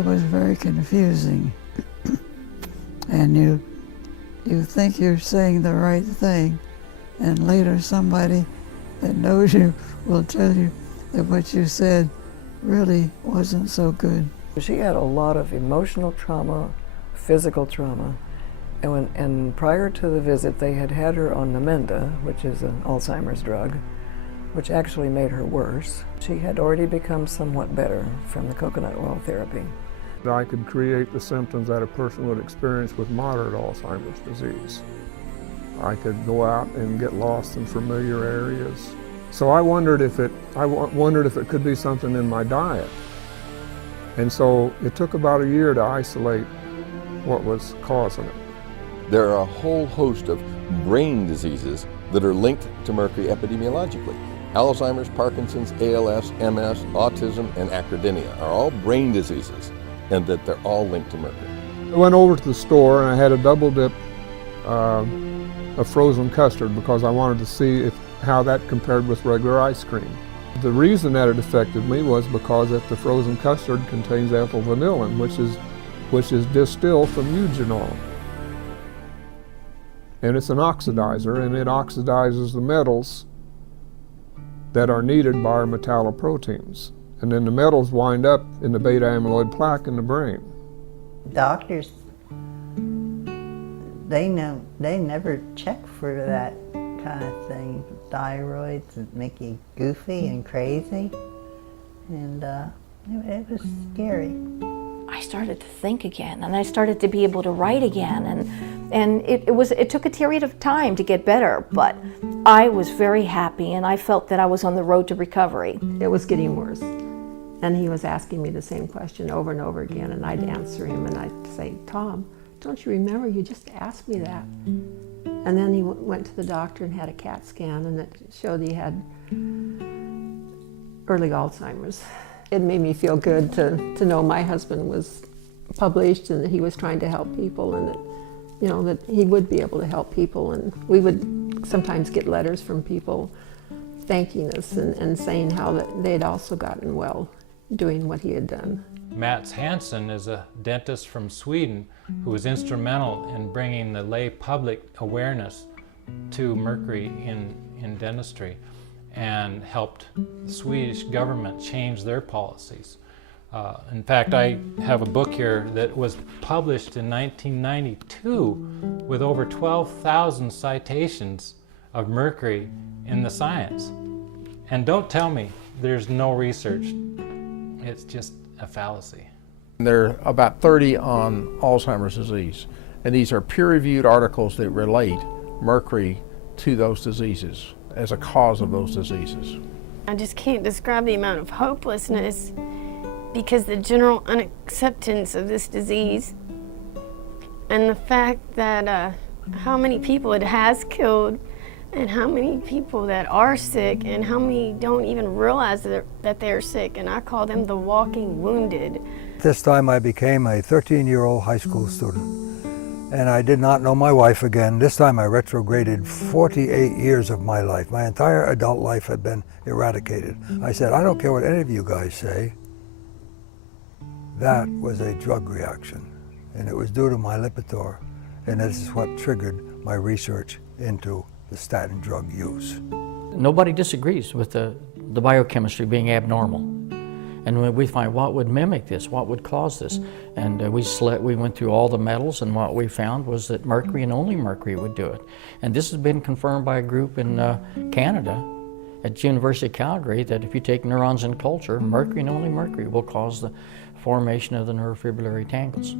it was very confusing. And you think you're saying the right thing, and later somebody that knows you will tell you that what you said really wasn't so good. She had a lot of emotional trauma, physical trauma, and prior to the visit they had her on Dementia, which is an Alzheimer's drug, which actually made her worse. She had already become somewhat better from the coconut oil therapy. I could create the symptoms that a person would experience with moderate Alzheimer's disease. I could go out and get lost in familiar areas. So I wondered if it could be something in my diet. And so it took about a year to isolate what was causing it. There are a whole host of brain diseases that are linked to mercury epidemiologically. Alzheimer's, Parkinson's, ALS, MS, autism, and acrodynia are all brain diseases, and that they're all linked to mercury. I went over to the store and I had a double dip of frozen custard because I wanted to see how that compared with regular ice cream. The reason that it affected me was because the frozen custard contains ethyl vanillin, which is distilled from eugenol. And it's an oxidizer, and it oxidizes the metals that are needed by our metalloproteins. And then the metals wind up in the beta amyloid plaque in the brain. Doctors, they never check for that kind of thing. Thyroids that make you goofy and crazy, and it was scary. I started to think again, and I started to be able to write again, and it took a period of time to get better, but I was very happy, and I felt that I was on the road to recovery. It was getting worse, and he was asking me the same question over and over again, and I'd answer him, and I'd say, "Tom, don't you remember you just asked me that?" And then he went to the doctor and had a CAT scan, and it showed he had early Alzheimer's. It made me feel good to know my husband was published and that he was trying to help people, and that, that he would be able to help people. And we would sometimes get letters from people thanking us and saying how that they'd also gotten well doing what he had done. Mats Hansen is a dentist from Sweden who was instrumental in bringing the lay public awareness to mercury in dentistry and helped the Swedish government change their policies. In fact, I have a book here that was published in 1992 with over 12,000 citations of mercury in the science. And don't tell me there's no research. It's just a fallacy. There are about 30 on Alzheimer's disease, and these are peer-reviewed articles that relate mercury to those diseases as a cause of those diseases. I just can't describe the amount of hopelessness because the general unacceptance of this disease and the fact that how many people it has killed and how many people that are sick and how many don't even realize that they're sick, and I call them the walking wounded. This time I became a 13-year-old high school student, and I did not know my wife again. This time I retrograded 48 years of my life. My entire adult life had been eradicated. I said, I don't care what any of you guys say. That was a drug reaction, and it was due to my Lipitor, and this is what triggered my research into the statin drug use. Nobody disagrees with the biochemistry being abnormal. And when we find what would mimic this, what would cause this, and we went through all the metals, and what we found was that mercury and only mercury would do it. And this has been confirmed by a group in Canada at the University of Calgary that if you take neurons in culture, mercury and only mercury will cause the formation of the neurofibrillary tangles.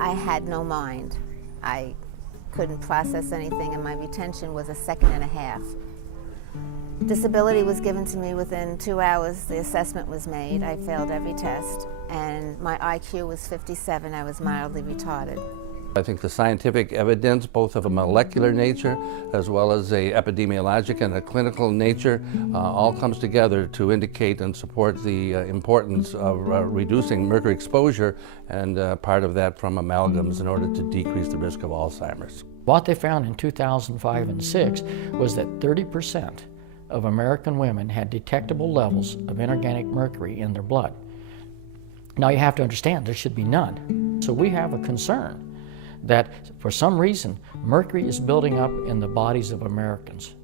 I had no mind. I couldn't process anything, and my retention was 1.5 seconds. Disability was given to me within 2 hours. The assessment was made. I failed every test, and my IQ was 57. I was mildly retarded. I think the scientific evidence, both of a molecular nature as well as a epidemiologic and a clinical nature, all comes together to indicate and support the importance of reducing mercury exposure, and part of that from amalgams in order to decrease the risk of Alzheimer's. What they found in 2005 and 6 was that 30% of American women had detectable levels of inorganic mercury in their blood. Now you have to understand there should be none. So we have a concern that for some reason mercury is building up in the bodies of Americans.